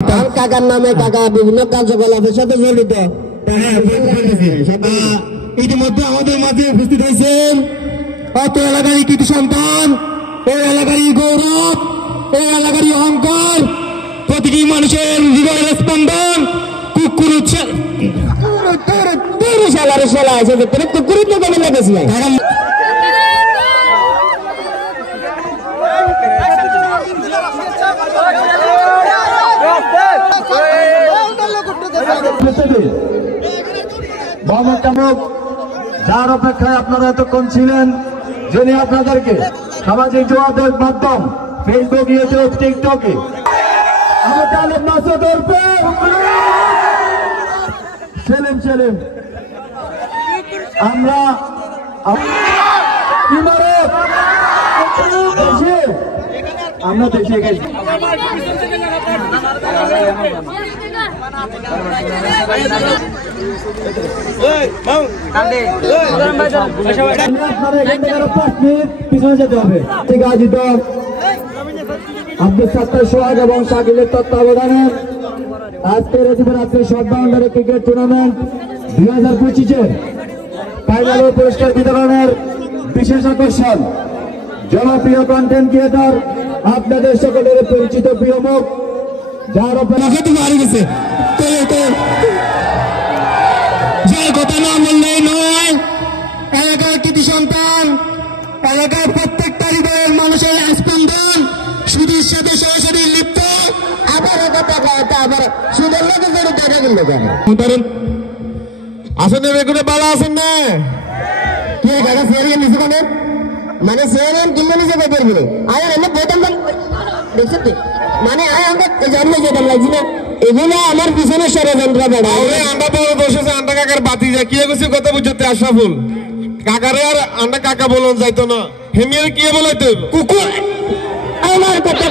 কাকার নামে কাকা বিভিন্ন কার্যকলাপের সাথে জড়িত। ইতিমধ্যে আমাদের মাঝে উপস্থিত হয়েছেন অত্র এলাকারই কৃতি সন্তান, এই এলাকারই গৌরব, এই এলাকারই অহংকার, প্রতিটি মানুষের হৃদয়ের স্পন্দন কুকুর শালা আছে কুকুর তো কেমন লেগেছি যার অপেক্ষায় আপনারা এতক্ষণ ছিলেন, যিনি আপনাদেরকে সামাজিক যোগাযোগ মাধ্যম ফেসবুক, ইউটিউব, টিকটকে সেলিম আমরা দেশে গেছি। পিছনে যেতে হবে। আয়োজিত আব্দুল সাত্তার সোহাগ এবং শাকিলের তত্ত্বাবধানে আজকের আজকের শর্ট বাউন্ডারি ক্রিকেট টুর্নামেন্ট 2025-এর ফাইনাল ও পুরস্কার বিতরণের বিশেষ আকর্ষণ জনপ্রিয় কন্টেন্ট ক্রিয়েটর, আপনাদের সকলের পরিচিত প্রিয় মুখ, যার গেছে যার কথা না বললেই নয়, এলাকার কৃতি সন্তান, এলাকার প্রত্যেকটা হৃদয়ের মানুষের স্পন্দন, সুদীর সাথে সরাসরি লিপ্ত। আবার আবার সুন্দর লোকের জন্য দেখা গেল কেন আসেন বেগুনে বালা আসেন না কি কাকা সেরিয়ান নিচে কেন মানে সেরিয়ান কিনলে নিচে কই করবি আয় এনে বোতাম দেখছেন তো মানে আয় আমরা জন্ম যেতাম লাগছি না এগুলো আমার পিছনে ষড়যন্ত্র বেড়া আমরা বড় বসেছে আন্ডা কাকার বাতি যা কি গেছে কথা বুঝতে আশরাফুল কাকারে আর আন্ডা কাকা বলন যাইতো না হেমিয়ার কি বলাইতো কুকুর আমার কথা